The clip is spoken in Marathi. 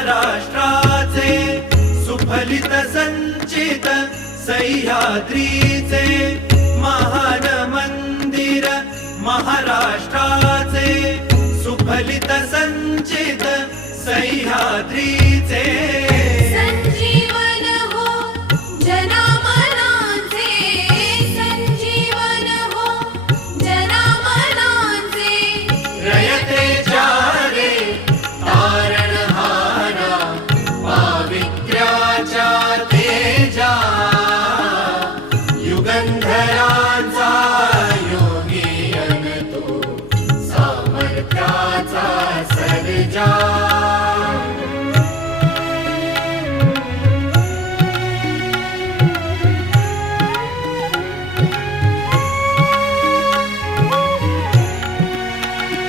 महाराष्ट्राचे सुफलित संचित सह्याद्रीचे महान मंदिर महाराष्ट्राचे सुफलित संचित सह्याद्रीचे संजीवन हो जनामनांचे संजीवन हो जनामनांचे रयतेच्या रे तारणहारा पावित्र्याच्या तेजा युगंधरांचा योगी अन तू सामर्थ्याचा सर्जा